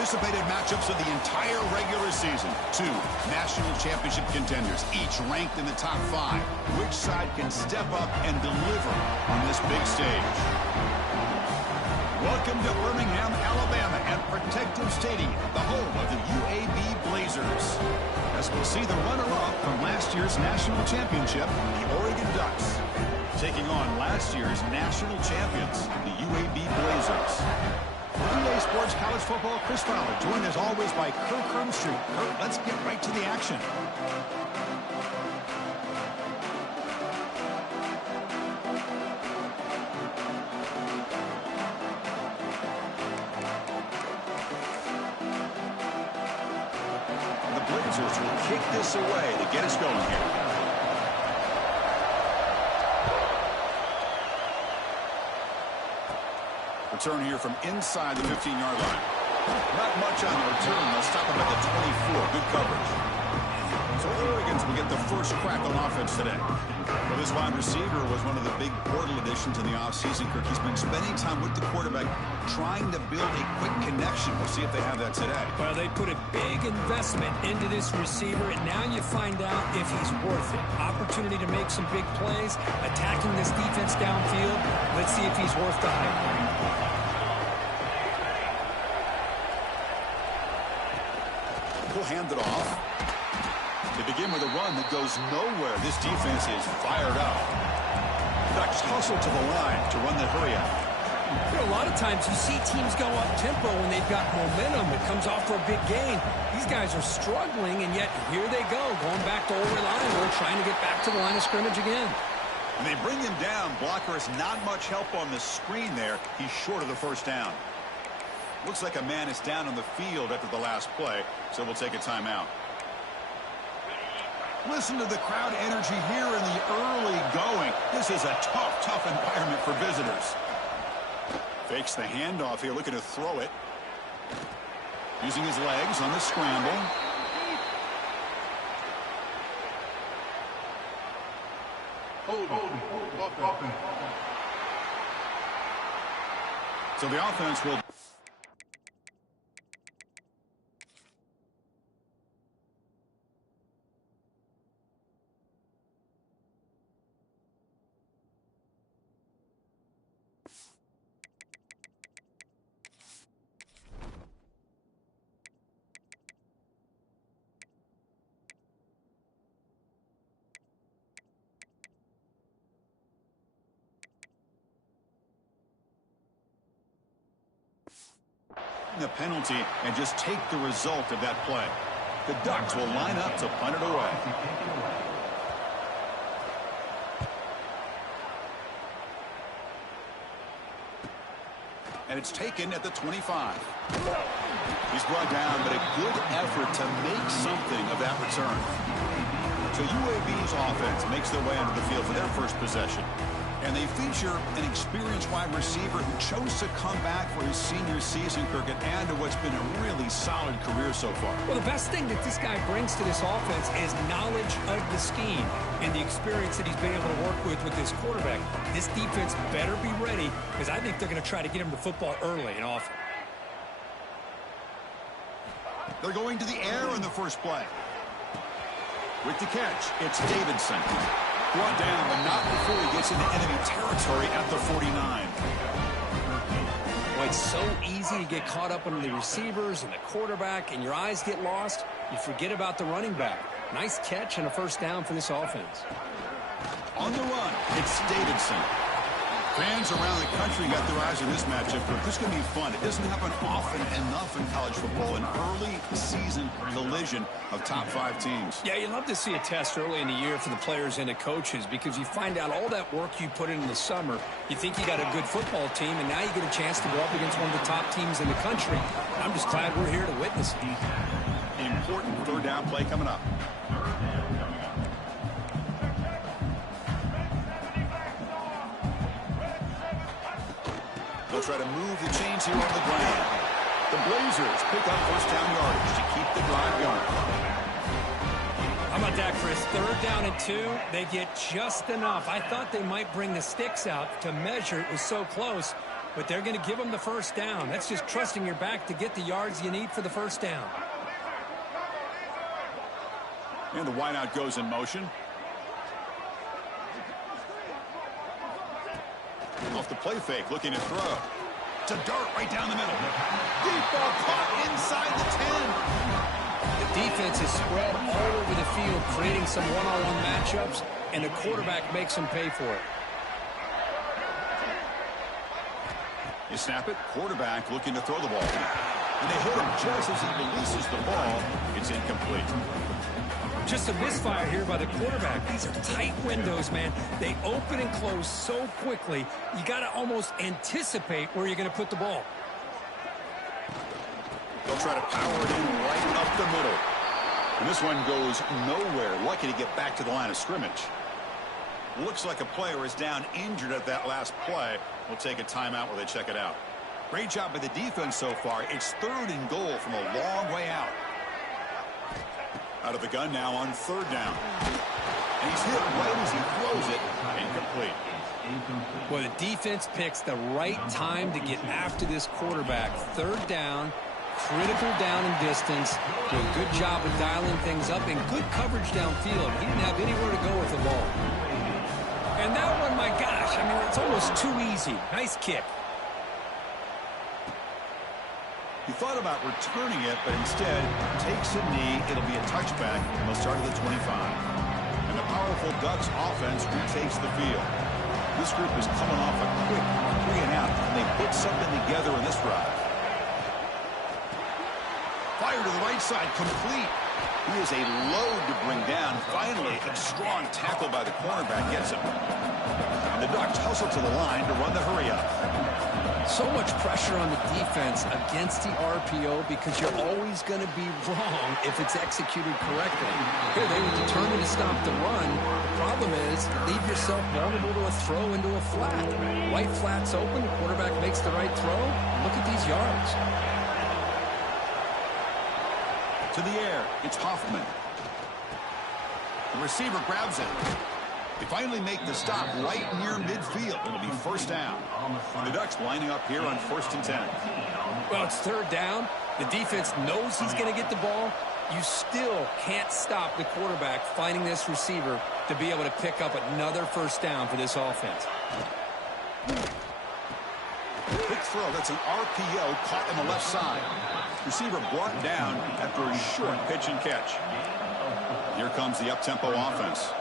anticipated matchups of the entire regular season. Two national championship contenders, each ranked in the top 5. Which side can step up and deliver on this big stage? Welcome to Birmingham, Alabama at Protective Stadium, the home of the UAB Blazers. As we'll see the runner-up from last year's national championship, the Oregon Ducks, taking on last year's national champions, the UAB Blazers. For EA Sports College Football, Chris Fowler, joined as always by Kirk Hermstreet. Kirk, let's get right to the action. The Blazers will kick this away to get us going here. Return here from inside the 15-yard line. Not much on the return. They'll stop him at the 24. Good coverage. So Oregon's will get the first crack on offense today. Well, this wide receiver was one of the big portal additions in the offseason. Kirk, he's been spending time with the quarterback trying to build a quick connection. We'll see if they have that today. Well, they put a big investment into this receiver, and now you find out if he's worth it. Opportunity to make some big plays, attacking this defense downfield. Let's see if he's worth the hype. We'll hand it off. They begin with a run that goes nowhere. This defense is fired up. Ducks hustle to the line to run the hurry out. You know, a lot of times you see teams go up-tempo when they've got momentum. It comes off for a big gain. These guys are struggling, and yet here they go, going back to over line. We're trying to get back to the line of scrimmage again. And they bring him down. Blocker has not much help on the screen there. He's short of the first down. Looks like a man is down on the field after the last play, so we'll take a timeout. Listen to the crowd energy here in the early going. This is a tough environment for visitors. Fakes the handoff here, looking to throw it. Using his legs on the scramble. Hold. So the offense will... the penalty and just take the result of that play. The Ducks will line up to punt it away. And it's taken at the 25. He's brought down, but a good effort to make something of that return. So UAB's offense makes their way onto the field for their first possession. And they feature an experienced wide receiver who chose to come back for his senior season, Kirk, and add to what's been a really solid career so far. Well, the best thing that this guy brings to this offense is knowledge of the scheme and the experience that he's been able to work with this quarterback. This defense better be ready, because I think they're going to try to get him the football early and often. They're going to the air in the first play. With the catch, it's Davidson. Brought down, but not before he gets into enemy territory at the 49. Boy, it's so easy to get caught up on the receivers and the quarterback, and your eyes get lost. You forget about the running back. Nice catch and a first down for this offense. On the run, it's Davidson. Fans around the country got their eyes on this matchup. This is going to be fun. It doesn't happen often enough in college football, an early season collision of top 5 teams. Yeah, you love to see a test early in the year for the players and the coaches, because you find out all that work you put in the summer. You think you got a good football team, and now you get a chance to go up against one of the top teams in the country. I'm just glad we're here to witness it. An important third down play coming up. They'll try to move the chains here on the ground. The Blazers pick up first down yardage to keep the drive going. How about that, Chris? 3rd down and 2. They get just enough. I thought they might bring the sticks out to measure. It was so close. but they're going to give them the first down. That's just trusting your back to get the yards you need for the first down. And the wideout goes in motion. Off the play fake, looking to throw. To dart right down the middle. Deep ball caught inside the 10. The defense is spread all over the field, creating some one-on-one matchups, and the quarterback makes them pay for it. You snap it, quarterback looking to throw the ball. And they hit him just as he releases the ball. It's incomplete. Just a misfire here by the quarterback. These are tight windows, man. They open and close so quickly, you got to almost anticipate where you're going to put the ball. They'll try to power it in right up the middle. And this one goes nowhere. Lucky to get back to the line of scrimmage. Looks like a player is down injured at that last play. We'll take a timeout while they check it out. Great job by the defense so far. It's 3rd and goal from a long way out. Out of the gun now on 3rd down. And he's hit right as he throws it. Incomplete. Well, the defense picks the right time to get after this quarterback. 3rd down, critical down and distance. Do a good job of dialing things up and good coverage downfield. He didn't have anywhere to go with the ball. And that one, my gosh, I mean, it's almost too easy. Nice kick. He thought about returning it, but instead takes a knee. It'll be a touchback. They'll start at the 25. And the powerful Ducks offense retakes the field. This group is coming off a quick 3 and out, and they put something together in this drive. Fire to the right side, complete. He is a load to bring down. Finally, a strong tackle by the cornerback gets him. And the Ducks hustle to the line to run the hurry-up. So much pressure on the defense against the RPO because you're always going to be wrong if it's executed correctly. Here, they were determined to stop the run. The problem is, leave yourself vulnerable to a throw into a flat. Right flat's open, the quarterback makes the right throw. Look at these yards. To the air, it's Hoffman. The receiver grabs it. They finally make the stop right near midfield. It'll be 1st down. And the Ducks lining up here on 1st and 10. Well, it's 3rd down. The defense knows he's going to get the ball. You still can't stop the quarterback finding this receiver to be able to pick up another 1st down for this offense. Quick throw. That's an RPO caught on the left side. Receiver brought down after a short pitch and catch. Here comes the up-tempo offense.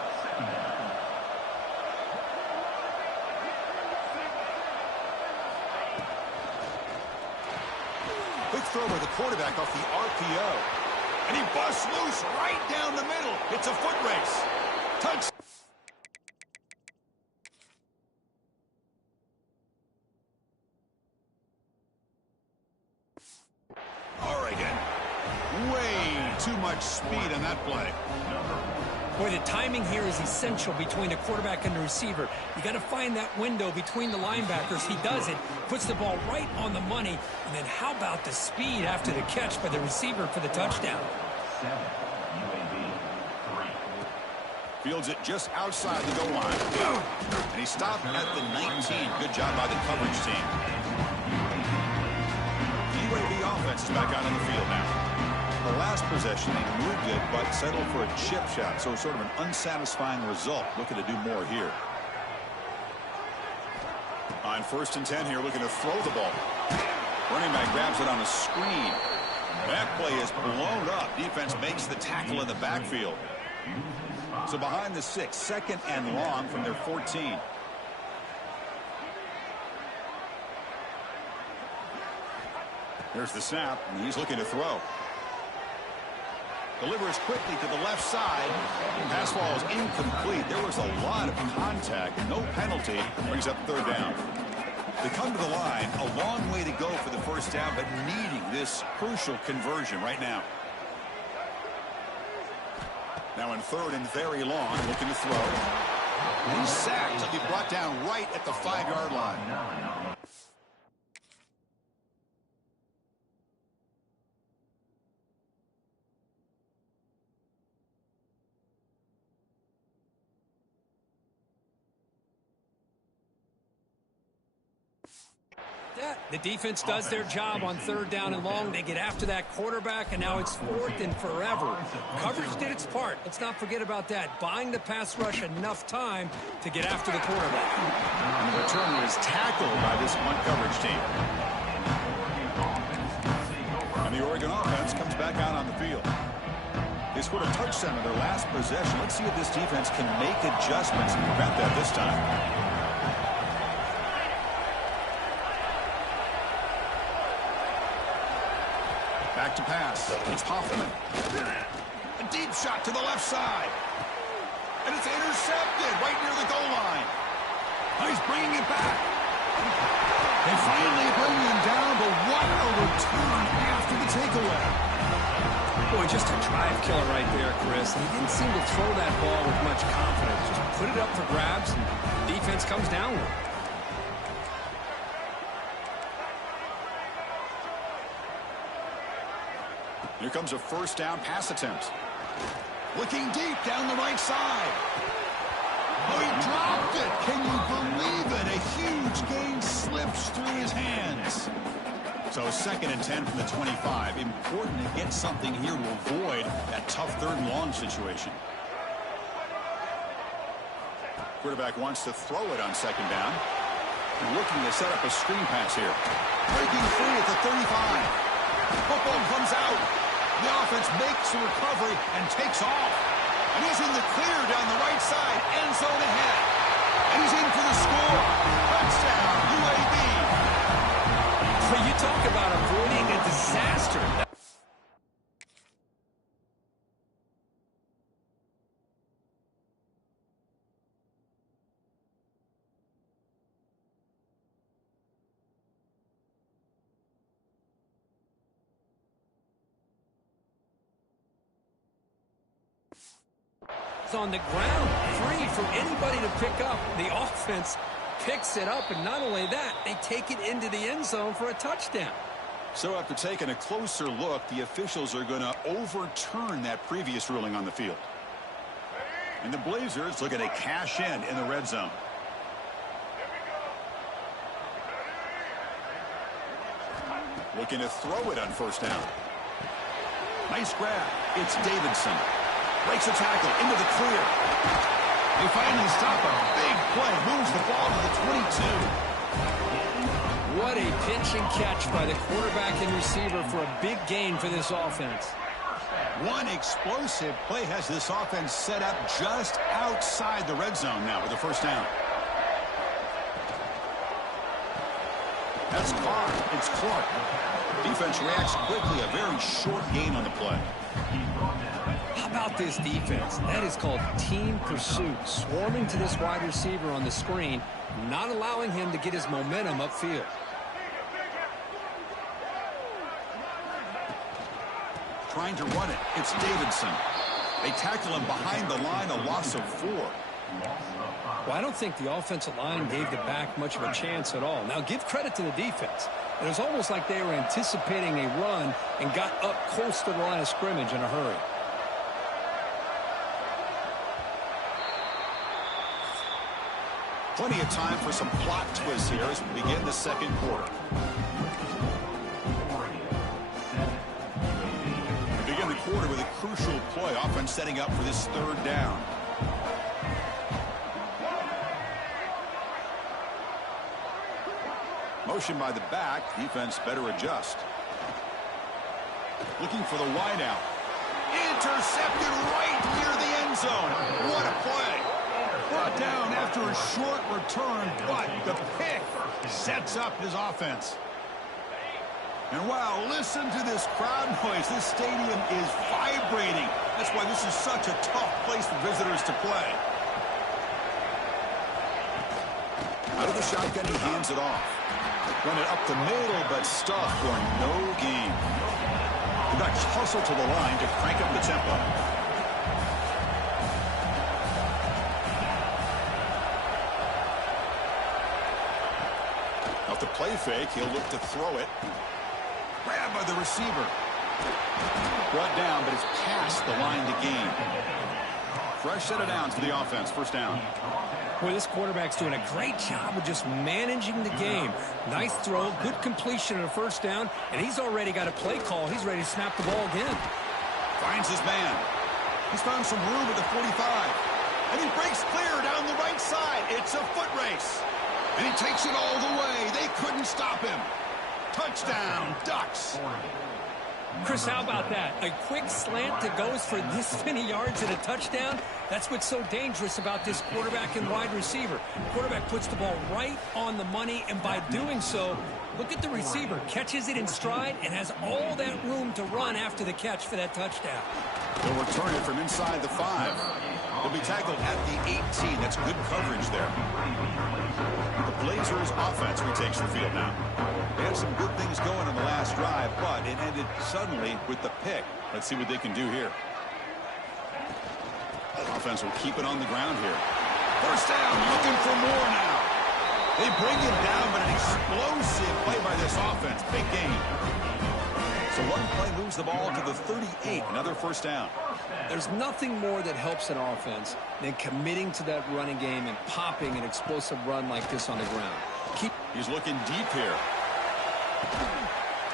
Quick throw by the quarterback off the RPO. And he busts loose right down the middle. It's a foot race. Touch. Oregon. Way too much speed on that play. Boy, the timing here is essential between the quarterback and the receiver. You got to find that window between the linebackers. He does it, puts the ball right on the money, and then how about the speed after the catch by the receiver for the touchdown? UAB 3. Fields it just outside the goal line. And he stopped at the 19. Good job by the coverage team. The UAB offense is back out on the field now. The last possession, they moved it, but settled for a chip shot. So sort of an unsatisfying result. Looking to do more here. On 1st and 10 here, looking to throw the ball. Running back grabs it on a screen. That play is blown up. Defense makes the tackle in the backfield. So behind the 6, 2nd and long from their 14. There's the snap, and he's looking to throw. Delivers quickly to the left side. Pass ball is incomplete. There was a lot of contact. No penalty. Brings up 3rd down. They come to the line. A long way to go for the 1st down, but needing this crucial conversion right now. Now in 3rd and very long, looking to throw. He's sacked. He'll be brought down right at the 5-yard line. Yeah, the defense does their job on 3rd down and long. They get after that quarterback, and now it's 4th and forever. Coverage did its part. Let's not forget about that. Buying the pass rush enough time to get after the quarterback. And the returner is tackled by this punt coverage team. And the Oregon offense comes back out on the field. They scored a touchdown in their last possession. Let's see if this defense can make adjustments and prevent that this time. Back to pass. It's Hoffman. A deep shot to the left side. And it's intercepted right near the goal line. He's bringing it back. They finally bring him down, but what a return after the takeaway. Boy, just a drive killer right there, Chris. He didn't seem to throw that ball with much confidence. Just put it up for grabs, and the defense comes down with it. Here comes a 1st down pass attempt. Looking deep down the right side. Oh, he dropped it. Can you believe it? A huge gain slips through his hands. So 2nd and 10 from the 25. Important to get something here to avoid that tough 3rd and long situation. Quarterback wants to throw it on 2nd down. Looking to set up a screen pass here. Breaking free at the 35. Football comes out. The offense makes the recovery and takes off. And he's in the clear down the right side. End zone ahead. And he's in for the score. Touchdown, UAB. Well, you talk about avoiding a disaster. On the ground, free for anybody to pick up. The offense picks it up, and not only that, they take it into the end zone for a touchdown. So after taking a closer look, the officials are going to overturn that previous ruling on the field. And the Blazers looking to cash in the red zone. Looking to throw it on 1st down. Nice grab. It's Davidson. Breaks a tackle into the clear. They finally stop a big play. Moves the ball to the 22. What a pitch and catch by the quarterback and receiver for a big gain for this offense. One explosive play has this offense set up just outside the red zone now with the 1st down. That's Carr. It's Clark. Defense reacts quickly. A very short gain on the play. How about this defense? That is called team pursuit. Swarming to this wide receiver on the screen, not allowing him to get his momentum upfield. Trying to run it. It's Davidson. They tackle him behind the line, a loss of 4. Well, I don't think the offensive line gave the back much of a chance at all. Now, give credit to the defense. It was almost like they were anticipating a run and got up close to the line of scrimmage in a hurry. Plenty of time for some plot twists here as we begin the 2nd quarter. We begin the quarter with a crucial play. Offense setting up for this 3rd down. Motion by the back. Defense better adjust. Looking for the wideout. Intercepted right near the end zone. What a play. Brought down after a short return, but the pick sets up his offense. And wow, listen to this crowd noise. This stadium is vibrating. That's why this is such a tough place for visitors to play. Out of the shotgun, he hands it off. Run it up the middle, but stuffed for no gain. The backs hustle to the line to crank up the tempo. Off the play fake, he'll look to throw it. Grabbed by the receiver. Brought down, but it's past the line to gain. Fresh set of downs for the offense. 1st down. Boy, this quarterback's doing a great job of just managing the game. Nice throw, good completion of a first down, and he's already got a play call. He's ready to snap the ball again. Finds his man. He's found some room at the 45. And he breaks clear down the right side. It's a foot race. And he takes it all the way. They couldn't stop him. Touchdown, Ducks. Chris, how about that? A quick slant that goes for this many yards and a touchdown? That's what's so dangerous about this quarterback and wide receiver. Quarterback puts the ball right on the money, and by doing so, look at the receiver. Catches it in stride and has all that room to run after the catch for that touchdown. They'll return it from inside the 5. They'll be tackled at the 18. That's good coverage there. The Blazers offense retakes the field now. They had some good things going on the last drive, but it ended suddenly with the pick. Let's see what they can do here. Offense will keep it on the ground here. First down, looking for more now. They bring him down, but an explosive play by this offense. Big game. So one play moves the ball to the 38. Another first down. There's nothing more that helps an offense than committing to that running game and popping an explosive run like this on the ground. He's looking deep here.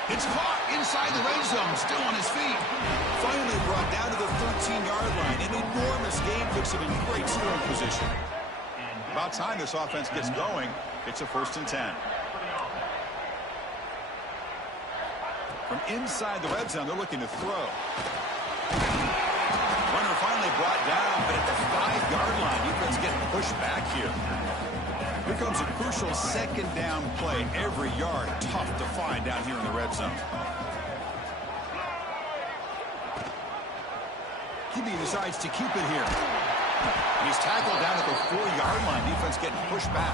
It's caught inside the red zone, still on his feet. Finally brought down to the 13-yard line. An enormous gain puts him in great scoring position. About time this offense gets going. It's a 1st and 10. From inside the red zone, they're looking to throw. Runner finally brought down, but at the 5-yard line, defense getting pushed back here. Here comes a crucial 2nd down play. Every yard tough to find down here in the red zone. QB decides to keep it here. And he's tackled down at the 4-yard line. Defense getting pushed back.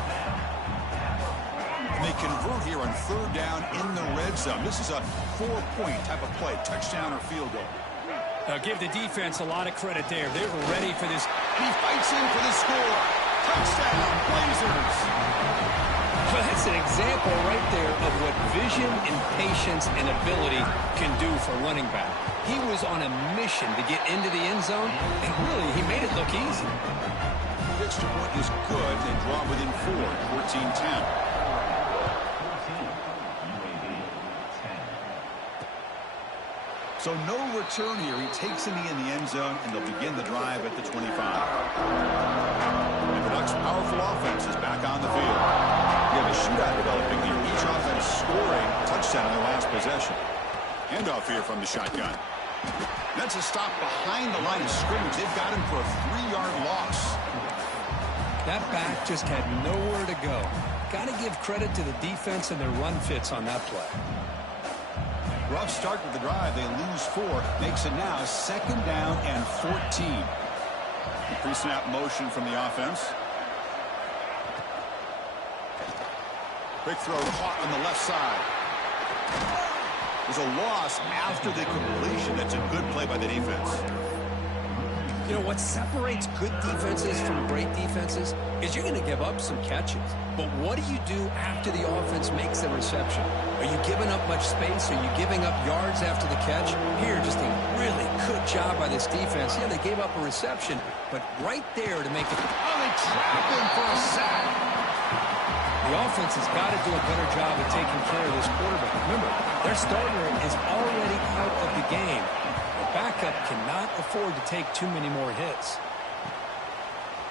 And they convert here on 3rd down in the red zone. This is a 4-point type of play, touchdown or field goal. Give the defense a lot of credit there. They were ready for this. And he fights in for the score. Touchdown, Blazers. Well, that's an example right there of what vision and patience and ability can do for running back. He was on a mission to get into the end zone, and really, he made it look easy. The extra point is good. They draw within 4, 14-10. So no return here. He takes it in the end zone, and they'll begin the drive at the 25. And the Ducks' powerful offense is back on the field. We have a shootout developing here. Each offense scoring a touchdown in their last possession. Handoff here from the shotgun. That's a stop behind the line of scrimmage. They've got him for a 3-yard loss. That back just had nowhere to go. Got to give credit to the defense and their run fits on that play. Rough start with the drive. They lose 4. Makes it now 2nd down and 14. The pre-snap motion from the offense. Quick throw caught on the left side. There's a loss after the completion. That's a good play by the defense. You know, what separates good defenses from great defenses is you're going to give up some catches. But what do you do after the offense makes the reception? Are you giving up much space? Are you giving up yards after the catch? Here, just a really good job by this defense. Yeah, they gave up a reception, but right there to make it. Oh, they trap him for a sack. The offense has got to do a better job of taking care of this quarterback. Remember, their starter is already out of the game. Backup cannot afford to take too many more hits.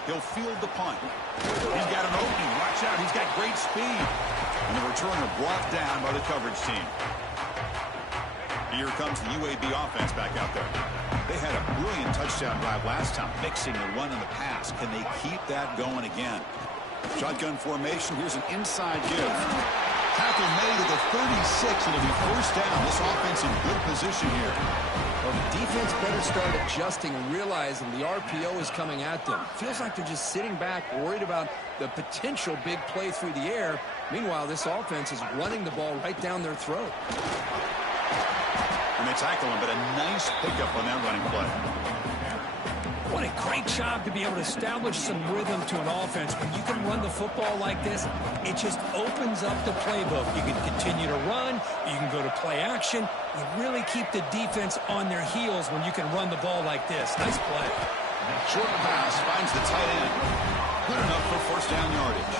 He'll field the punt. He's got an opening. Watch out. He's got great speed. And the returner brought down by the coverage team. Here comes the UAB offense back out there. They had a brilliant touchdown drive last time, mixing the run and the pass. Can they keep that going again? Shotgun formation. Here's an inside give. Tackle made to the 36. It'll be first down. This offense in good position here. Well, the defense better start adjusting and realizing the RPO is coming at them. Feels like they're just sitting back, worried about the potential big play through the air. Meanwhile, this offense is running the ball right down their throat. And they tackle him, but a nice pickup on that running play. What a great job to be able to establish some rhythm to an offense. When you can run the football like this, it just opens up the playbook. You can continue to run. You can go to play action. You really keep the defense on their heels when you can run the ball like this. Nice play. Short pass finds the tight end. Good enough for first down yardage.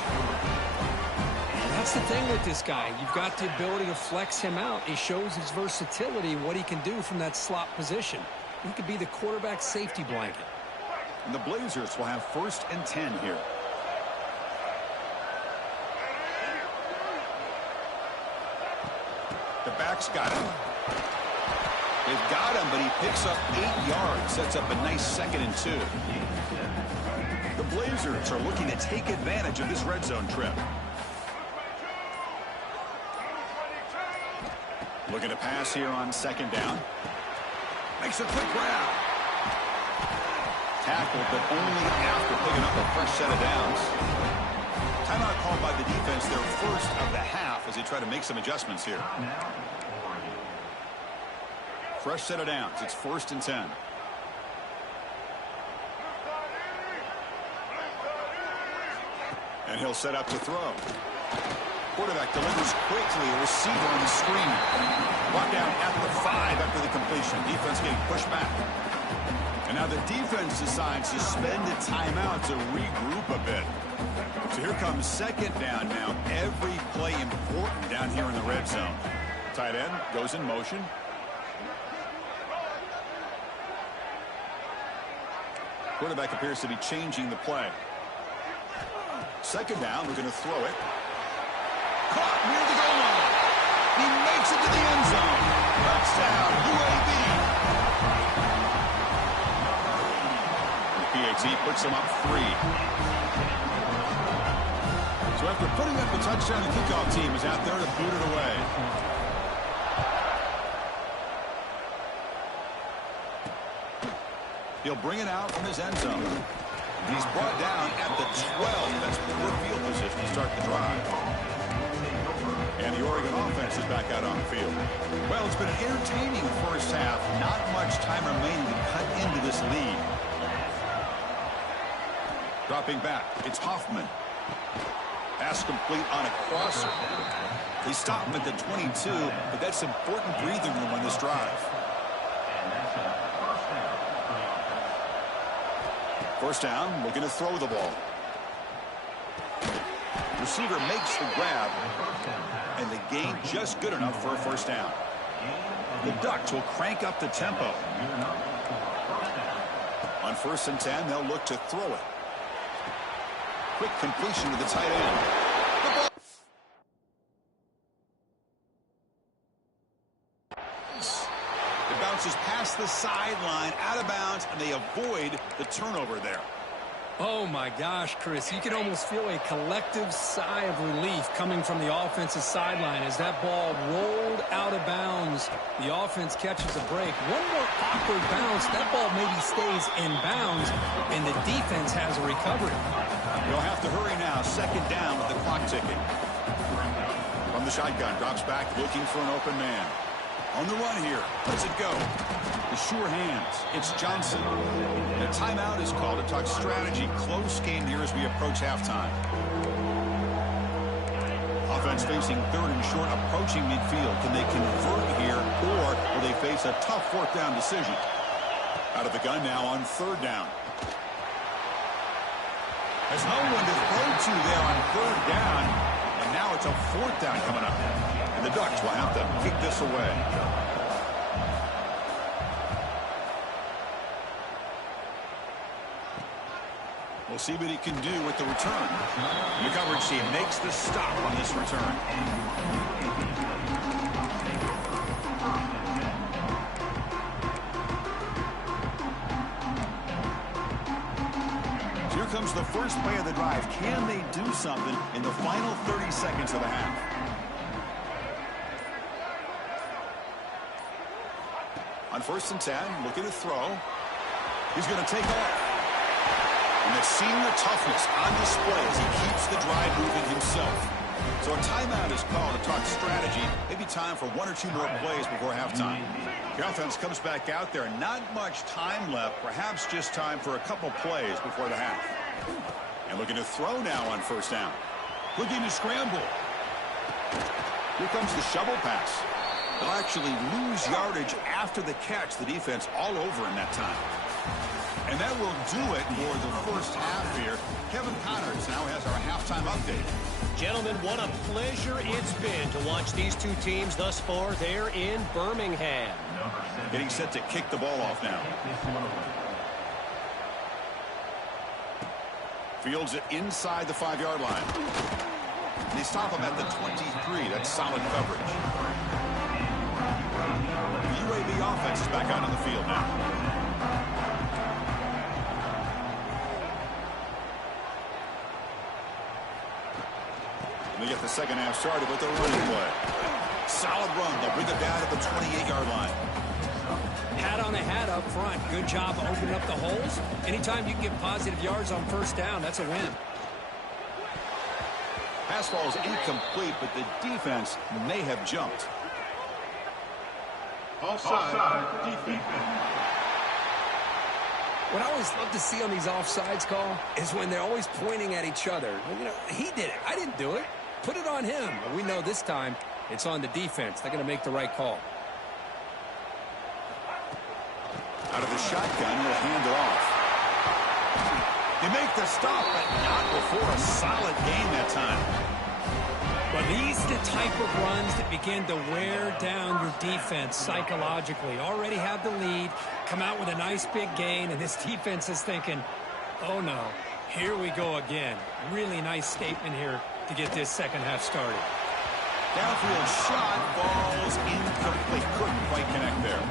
That's the thing with this guy. You've got the ability to flex him out. He shows his versatility, what he can do from that slot position. He could be the quarterback safety blanket. And the Blazers will have 1st and 10 here. The back's got him. They've got him, but he picks up 8 yards. Sets up a nice 2nd and 2. The Blazers are looking to take advantage of this red zone trip. Looking to pass here on 2nd down. Makes a quick grab. Tackled, but only after picking up a fresh set of downs. Timeout called by the defense, their first of the half, as they try to make some adjustments here. Fresh set of downs. It's 1st and 10. And he'll set up to throw. Quarterback delivers quickly. A receiver on the screen. Brought down at the 5 after the completion. Defense getting pushed back. And now the defense decides to spend a timeout to regroup a bit. So here comes 2nd down now. Every play important down here in the red zone. Tight end goes in motion. Quarterback appears to be changing the play. 2nd down, we're going to throw it. Caught near the goal line. He makes it to the end zone. Touchdown, UAB. The PAT puts him up 3. So after putting up a touchdown, the kickoff team is out there to boot it away. He'll bring it out from his end zone. He's brought down at the 12. That's poor field position to start the drive. And the Oregon offense is back out on the field. Well, it's been an entertaining first half. Not much time remaining to cut into this lead. Dropping back, it's Hoffman. Pass complete on a crosser. They stop him at the 22, but that's important breathing room on this drive. First down, looking to throw the ball. Receiver makes the grab, and the gain just good enough for a first down. The Ducks will crank up the tempo. On 1st and 10, they'll look to throw it. Quick completion to the tight end. The ball. It bounces past the sideline, out of bounds, and they avoid the turnover there. Oh, my gosh, Chris. You can almost feel a collective sigh of relief coming from the offensive sideline as that ball rolled out of bounds. The offense catches a break. One more awkward bounce. That ball maybe stays in bounds, and the defense has a recovery. You'll have to hurry now. 2nd down with the clock ticking. From the shotgun, drops back, looking for an open man. On the run here. Lets it go. The sure hands. It's Johnson. And a timeout is called to talk strategy. Close game here as we approach halftime. Offense facing 3rd and short, approaching midfield. Can they convert here, or will they face a tough 4th down decision? Out of the gun now on 3rd down. There's no one to throw to there on 3rd down. And now it's a 4th down coming up. And the Ducks will have to kick this away. We'll see what he can do with the return. The coverage team makes the stop on this return. So here comes the first play of the drive. Can they do something in the final 30 seconds of the half? On 1st and 10, looking to throw. He's going to take off. And the senior toughness on display as he keeps the drive moving himself. So a timeout is called to talk strategy. Maybe time for 1 or 2 more plays before halftime. The offense comes back out there. Not much time left. Perhaps just time for a couple plays before the half. And looking to throw now on 1st down. Looking to scramble. Here comes the shovel pass. They'll actually lose yardage after the catch. The defense all over in that time. And that will do it for the first half here. Kevin Connors now has our halftime update. Gentlemen, what a pleasure it's been to watch these two teams thus far. They're in Birmingham. Getting set to kick the ball off now. Fields it inside the 5-yard line. They stop him at the 23. That's solid coverage. The UAB offense is back out on the field now. They get the second half started with a running play. Solid run. They'll bring it down to the 28-yard line. Hat on a hat up front. Good job opening up the holes. Anytime you can get positive yards on first down, that's a win. Pass ball is incomplete, but the defense may have jumped. Offside defense. What I always love to see on these offsides call is when they're always pointing at each other. You know, he did it. I didn't do it. Put it on him. But we know this time it's on the defense. They're going to make the right call. Out of the shotgun, he'll hand it off. They make the stop, but not before a solid gain that time. Well, these are the type of runs that begin to wear down your defense psychologically. Already have the lead, come out with a nice big gain, and this defense is thinking, oh no, here we go again. Really nice statement here to get this second half started. Downfield shot falls incomplete. Couldn't quite connect there.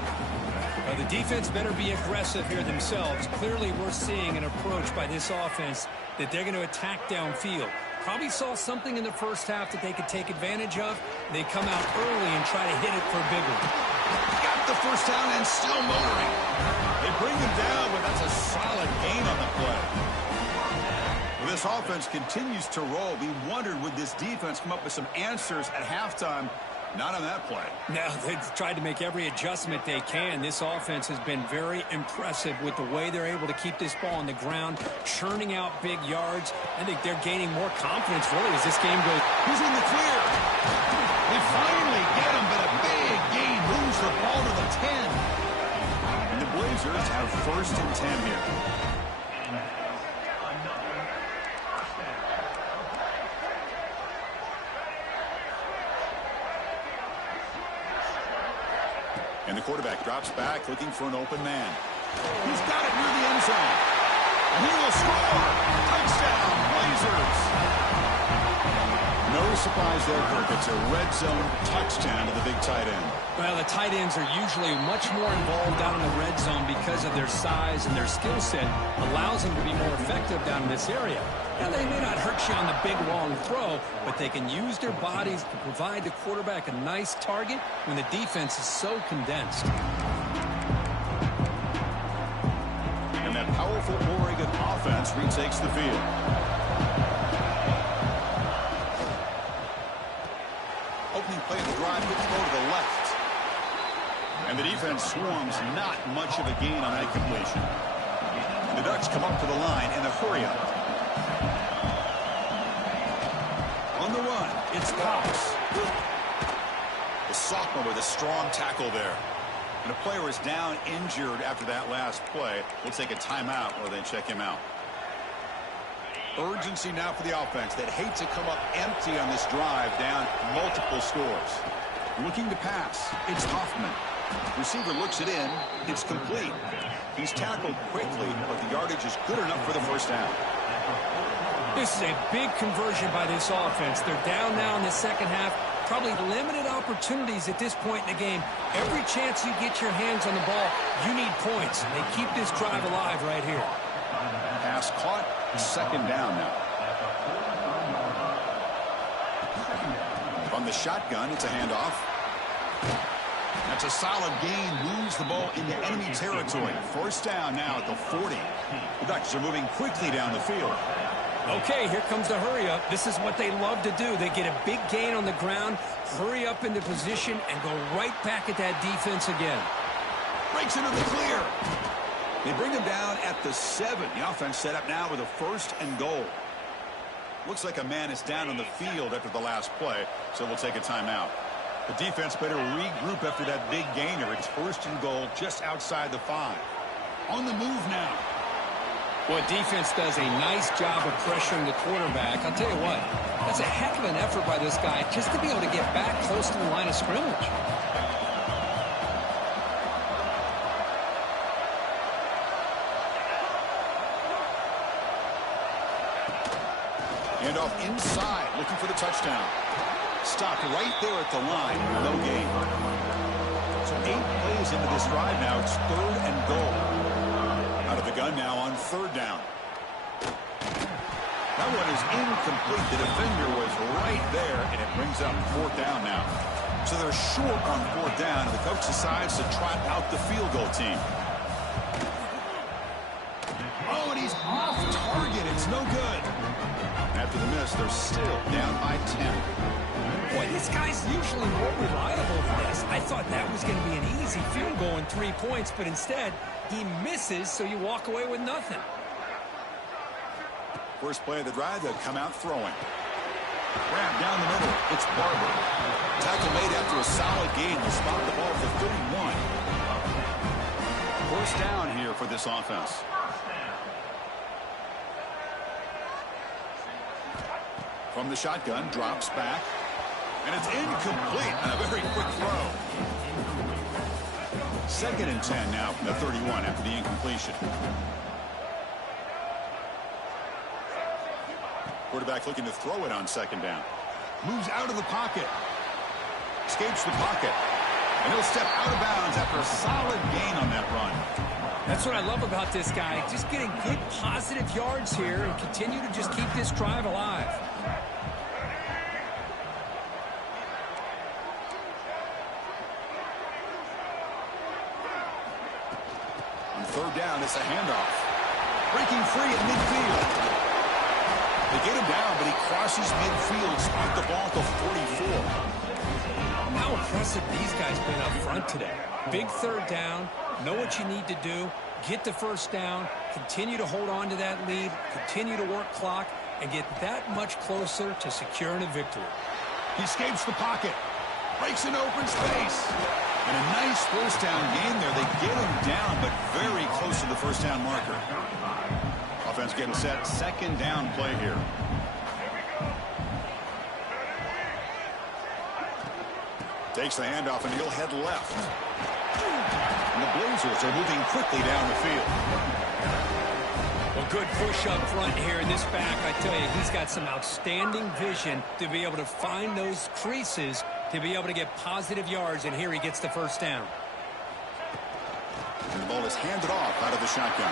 The defense better be aggressive here themselves. Clearly we're seeing an approach by this offense that they're going to attack downfield. Probably saw something in the first half that they could take advantage of. They come out early and try to hit it for bigger. Got the first down and still motoring. They bring him down, but that's a solid gain on the play. Well, this offense continues to roll. We wondered, would this defense come up with some answers at halftime? Not on that play. No, they've tried to make every adjustment they can. This offense has been very impressive with the way they're able to keep this ball on the ground, churning out big yards. I think they're gaining more confidence, really, as this game goes. He's in the clear. They finally get him, but a big gain moves the ball to the 10. And the Blazers have first and 10 here. And the quarterback drops back, looking for an open man. He's got it near the end zone. And he will score. Touchdown, Blazers. No surprise there, Kirk. It's a red zone touchdown to the big tight end. Well, the tight ends are usually much more involved down in the red zone because of their size and their skill set. Allows them to be more effective down in this area. Now, they may not hurt you on the big, long throw, but they can use their bodies to provide the quarterback a nice target when the defense is so condensed. And that powerful Oregon offense retakes the field. Opening play of the drive, good throw to the left. And the defense swarms, not much of a gain on that completion. The Ducks come up to the line in a hurry-up. On the run, it's Cox. The sophomore with a strong tackle there. And a player is down injured after that last play. We'll take a timeout or they check him out. Urgency now for the offense that hates to come up empty on this drive, down multiple scores. Looking to pass, it's Hoffman. Receiver looks it in, it's complete. He's tackled quickly, but the yardage is good enough for the first down. This is a big conversion by this offense. They're down now in the second half. Probably limited opportunities at this point in the game. Every chance you get your hands on the ball, you need points. They keep this drive alive right here. Pass caught, second down now. From the shotgun, it's a handoff. That's a solid gain, moves the ball into enemy territory. First down now at the 40. The Ducks are moving quickly down the field. Okay, here comes the hurry-up. This is what they love to do. They get a big gain on the ground, hurry up into position, and go right back at that defense again. Breaks into the clear. They bring him down at the 7. The offense set up now with a first and goal. Looks like a man is down on the field after the last play, so we'll take a timeout. The defense better regroup after that big gainer. It's first and goal just outside the 5. On the move now. Well, defense does a nice job of pressuring the quarterback. I'll tell you what, that's a heck of an effort by this guy just to be able to get back close to the line of scrimmage. And off inside, looking for the touchdown. Stopped right there at the line. No gain. So 8 plays into this drive now. It's 3rd and goal. Out of the gun now on 3rd down. That one is incomplete. The defender was right there, and it brings up 4th down now. So they're short on 4th down, and the coach decides to trot out the field goal team. Oh, and he's off target. It's no good. After the miss, they're still down by 10. Boy, this guy's usually more reliable than this. I thought that was going to be an easy field goal in 3 points, but instead, he misses, so you walk away with nothing. First play of the drive, they'll come out throwing. Grab down the middle. It's Barber. Tackle made after a solid gain. Will spot the ball for 31. First down here for this offense. From the shotgun, drops back. And it's incomplete on a very quick throw. 2nd and 10 now from the 31 after the incompletion. Quarterback looking to throw it on 2nd down. Moves out of the pocket. Escapes the pocket. And he'll step out of bounds after a solid gain on that run. That's what I love about this guy. Just getting good positive yards here and continue to just keep this drive alive. On 3rd down, it's a handoff. Breaking free at midfield. They get him down, but he crosses midfield, spot the ball to 44. How impressive these guys been up front today. Big 3rd down, know what you need to do, get the 1st down, continue to hold on to that lead, continue to work clock, and get that much closer to securing a victory. He escapes the pocket, breaks an open space. And a nice 1st down gain there. They get him down, but very close to the 1st down marker. Offense getting set. 2nd down play here. Takes the handoff, and he'll head left. And the Blazers are moving quickly down the field. Well, good push up front here in this back. I tell you, he's got some outstanding vision to be able to find those creases, to be able to get positive yards, and here he gets the 1st down. And the ball is handed off out of the shotgun.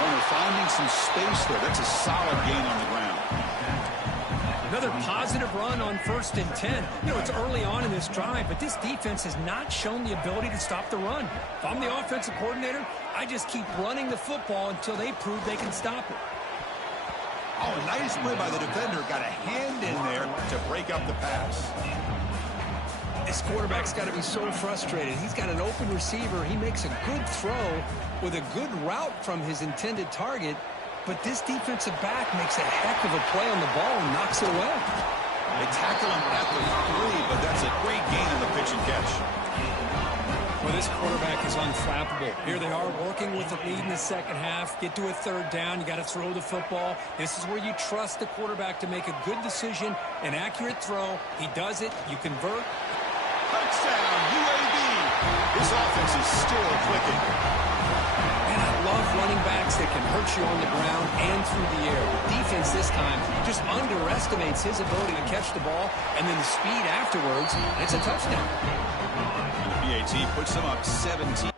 Oh, they're finding some space there. That's a solid gain on the ground. Another positive run on 1st and 10. You know, it's early on in this drive, but this defense has not shown the ability to stop the run. If I'm the offensive coordinator, I just keep running the football until they prove they can stop it. Oh, nice play by the defender. Got a hand in there to break up the pass. This quarterback's got to be so frustrated. He's got an open receiver. He makes a good throw with a good route from his intended target, but this defensive back makes a heck of a play on the ball and knocks it away. They tackle him at the 3, but that's a great gain on the pitch and catch. Well, this quarterback is unflappable. Here they are working with the lead in the 2nd half. Get to a 3rd down. You got to throw the football. This is where you trust the quarterback to make a good decision, an accurate throw. He does it. You convert. Touchdown, UAB. This offense is still clicking. And I love running backs that can hurt you on the ground and through the air. The defense this time just underestimates his ability to catch the ball, and then the speed afterwards. It's a touchdown. And the BAT puts them up 17.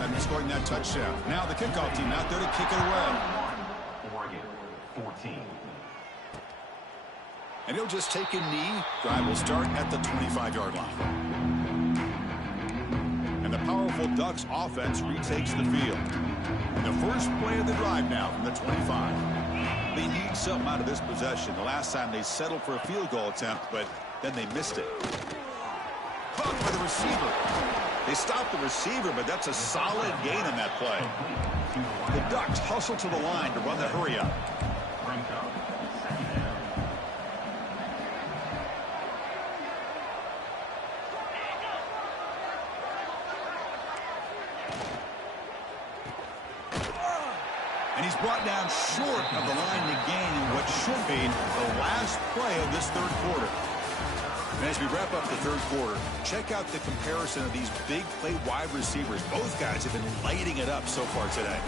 after scoring that touchdown. Now the kickoff team out there to kick it away. Oregon, 14. And he'll just take a knee. Drive will start at the 25-yard line. And the powerful Ducks offense retakes the field. And the first play of the drive now from the 25. They need something out of this possession. The last time they settled for a field goal attempt, but then they missed it. Caught by the receiver. They stopped the receiver, but that's a solid gain on that play. The Ducks hustle to the line to run the hurry up. And he's brought down short of the line to gain in what should be the last play of this third quarter. And as we wrap up the third quarter, check out the comparison of these big play wide receivers. Both guys have been lighting it up so far today.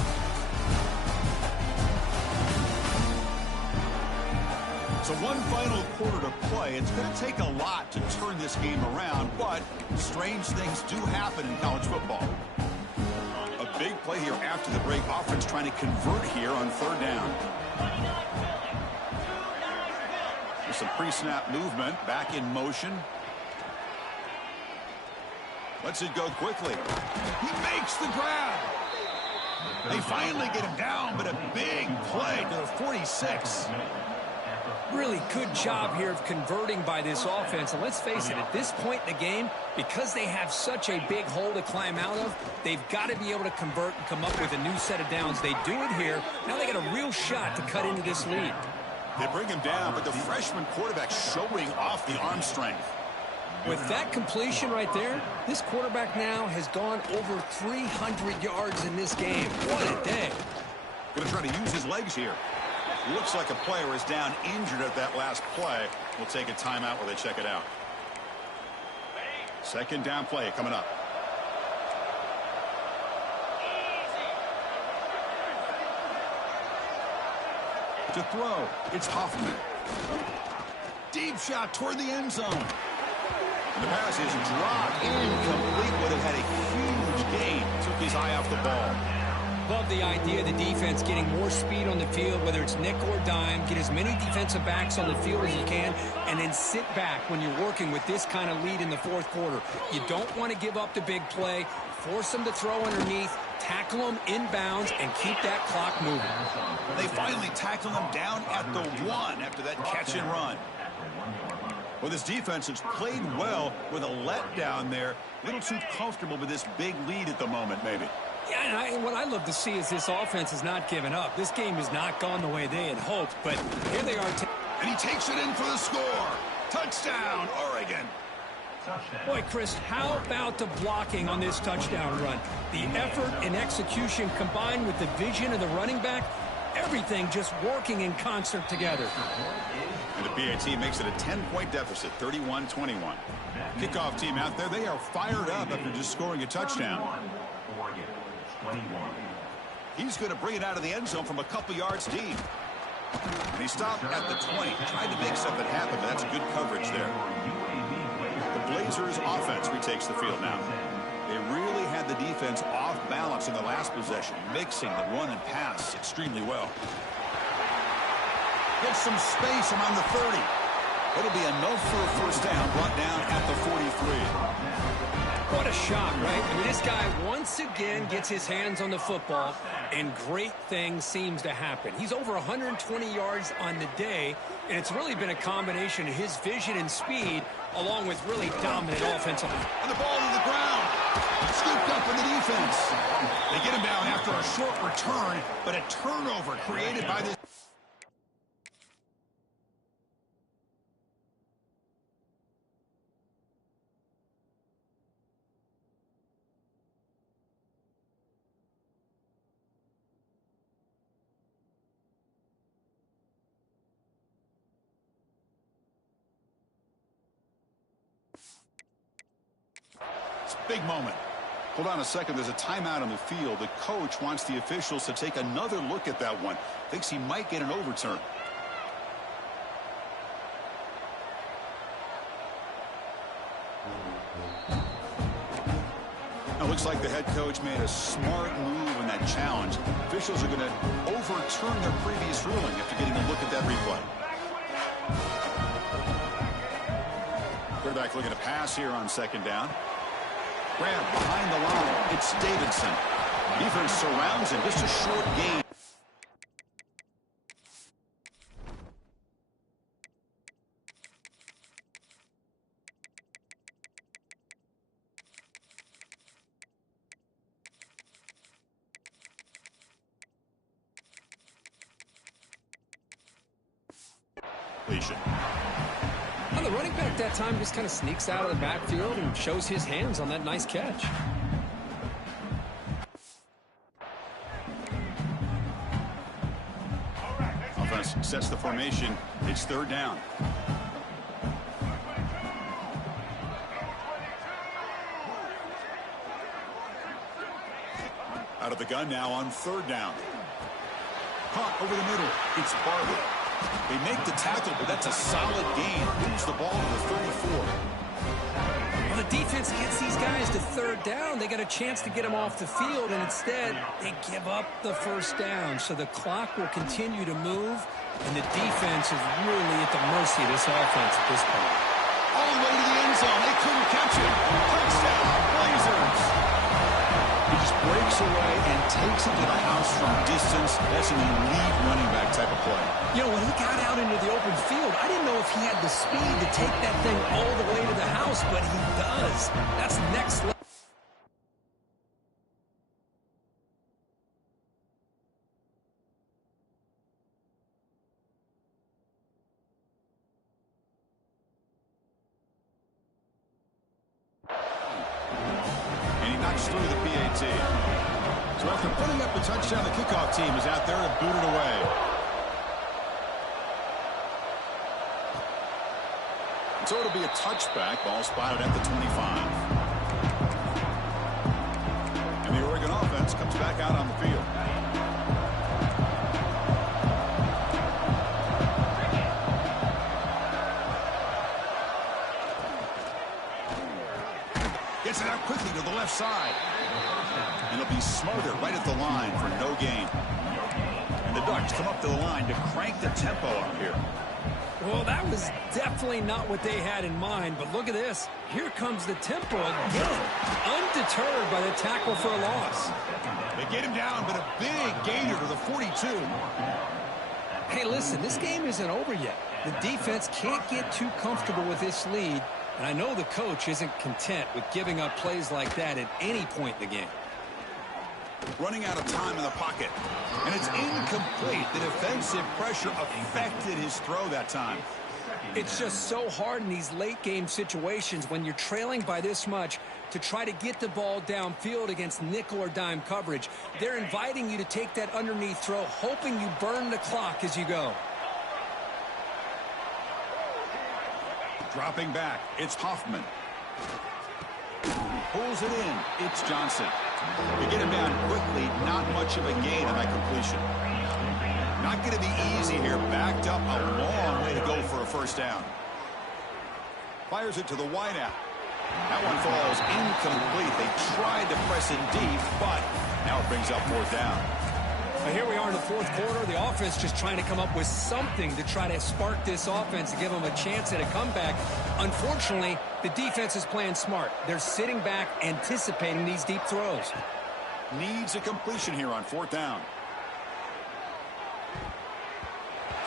So one final quarter to play. It's going to take a lot to turn this game around, but strange things do happen in college football. A big play here after the break. Offense trying to convert here on third down. There's some pre-snap movement. Back in motion. Lets it go quickly. He makes the grab. They finally get him down, but a big play to the 46. Really good job here of converting by this offense. And let's face it, at this point in the game, because they have such a big hole to climb out of, they've got to be able to convert and come up with a new set of downs. They do it here. Now they got a real shot to cut into this lead. They bring him down, but the freshman quarterback showing off the arm strength. With that completion right there, this quarterback now has gone over 300 yards in this game. What a day. Going to try to use his legs here. Looks like a player is down injured at that last play. We'll take a timeout while they check it out. Second down play coming up. To throw, it's Hoffman. Deep shot toward the end zone. And the pass is dropped. Incomplete. Would have had a huge gain. Took his eye off the ball. Love the idea of the defense getting more speed on the field, whether it's nickel or dime. Get as many defensive backs on the field as you can, and then sit back when you're working with this kind of lead in the fourth quarter. You don't want to give up the big play. Force them to throw underneath, tackle them inbounds, and keep that clock moving. They finally tackle him down at the 1 after that catch and run. Well, this defense has played well with a letdown there. A little too comfortable with this big lead at the moment, maybe. Yeah, and what I love to see is this offense has not given up. This game has not gone the way they had hoped, but here they are. And he takes it in for the score. Touchdown, Oregon. Boy, Chris, how about the blocking on this touchdown run? The effort and execution combined with the vision of the running back, everything just working in concert together. And the PAT makes it a 10-point deficit, 31-21. Kickoff team out there, they are fired up after just scoring a touchdown. He's going to bring it out of the end zone from a couple yards deep. And he stopped at the 20. Tried to make something happen, but that's good coverage there. The Blazers offense retakes the field now. They really had the defense off balance in the last possession, mixing the run and pass extremely well. Gets some space around the 30. It'll be enough for a first down, brought down at the 43. What a shot, right? I mean, this guy once again gets his hands on the football, and great things seems to happen. He's over 120 yards on the day, and it's really been a combination of his vision and speed, along with really dominant offensive. And the ball to the ground. Scooped up in the defense. They get him down after a short return, but a turnover created by this. Big moment. Hold on a second. There's a timeout on the field. The coach wants the officials to take another look at that one. Thinks he might get an overturn. Now Looks like the head coach made a smart move in that challenge. Officials are going to overturn their previous ruling after getting a look at that replay. Quarterback looking to pass here on second down. Grab behind the line. It's Davidson. Defense surrounds him. Just a short gain. Well, the running back that time just kind of sneaks out of the backfield and shows his hands on that nice catch. Offense sets the formation. It's third down. Out of the gun now on third down. Caught over the middle. It's Barber. They make the tackle, but that's a solid gain. Moves the ball to the 34. Well, the defense gets these guys to third down. They got a chance to get them off the field, and instead they give up the first down. So the clock will continue to move, and the defense is really at the mercy of this offense at this point. All the way to the end zone. They couldn't catch it. Touchdown, Blazers. He just breaks away and takes it to the house from distance. That's an elite running back type of play. You know, when he got out into the open field, I didn't know if he had the speed to take that thing all the way to the house, but he does. That's next level. And he knocks through the PAT. So after putting up the touchdown, the kickoff team is out there to boot it away. So it'll be a touchback. Ball spotted at the 25. And the Oregon offense comes back out on the field. Gets it out quickly to the left side. And it'll be smothered right at the line for no gain. And the Ducks come up to the line to crank the tempo up here. Well, that was definitely not what they had in mind, but look at this. Here comes the tempo again, undeterred by the tackle for a loss. They get him down, but a big gainer to the 42. Hey, listen, this game isn't over yet. The defense can't get too comfortable with this lead, and I know the coach isn't content with giving up plays like that at any point in the game. Running out of time in the pocket. And it's incomplete. The defensive pressure affected his throw that time. It's just so hard in these late-game situations when you're trailing by this much to try to get the ball downfield against nickel or dime coverage. They're inviting you to take that underneath throw, hoping you burn the clock as you go. Dropping back, it's Hoffman. Pulls it in, it's Johnson. They get him down quickly, not much of a gain on that completion. Not going to be easy here, backed up a long way to go for a first down. Fires it to the wideout. That one falls incomplete. They tried to press it deep, but now it brings up fourth down. Well, here we are in the fourth quarter. The offense just trying to come up with something to try to spark this offense to give them a chance at a comeback. Unfortunately, the defense is playing smart. They're sitting back, anticipating these deep throws. Needs a completion here on fourth down.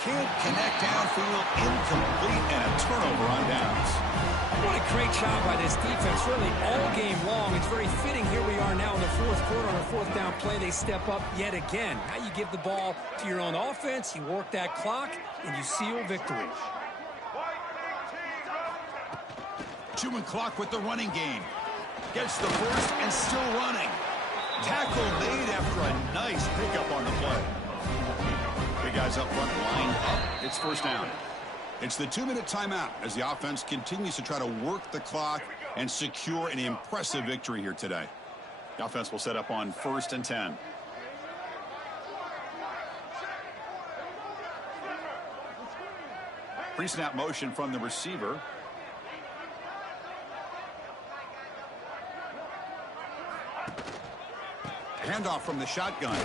Can't connect downfield, incomplete, and a turnover on downs. What a great job by this defense, really all game long. It's very fitting. Here we are now in the fourth quarter on a fourth down play. They step up yet again. Now you give the ball to your own offense, you work that clock, and you seal victory. Chewing clock with the running game. Gets the first and still running. Tackle made after a nice pickup on the play. Big guys up front, lined up. It's first down. It's the 2-minute timeout as the offense continues to try to work the clock and secure an impressive victory here today. The offense will set up on 1st and 10. Pre-snap motion from the receiver. Handoff from the shotgun.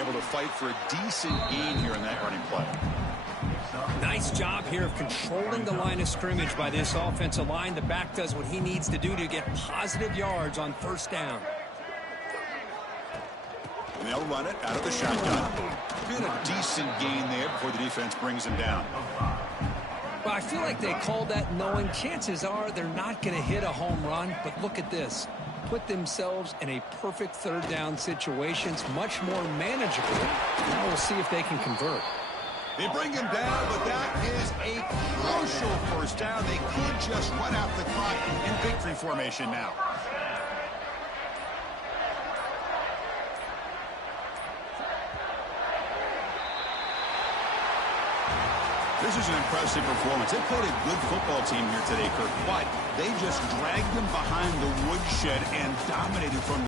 Able to fight for a decent gain here in that running play. Nice job here of controlling the line of scrimmage by this offensive line. The back does what he needs to do to get positive yards on first down. And they'll run it out of the shotgun. Been a decent gain there before the defense brings him down. Well, I feel like they called that knowing chances are they're not going to hit a home run. But look at this. Put themselves in a perfect third down situation. It's much more manageable. Now we'll see if they can convert. They bring him down, but that is a crucial first down. They could just run out the clock in victory formation now. This is an impressive performance. They played a good football team here today, Kirk, but they just dragged them behind the woodshed and dominated from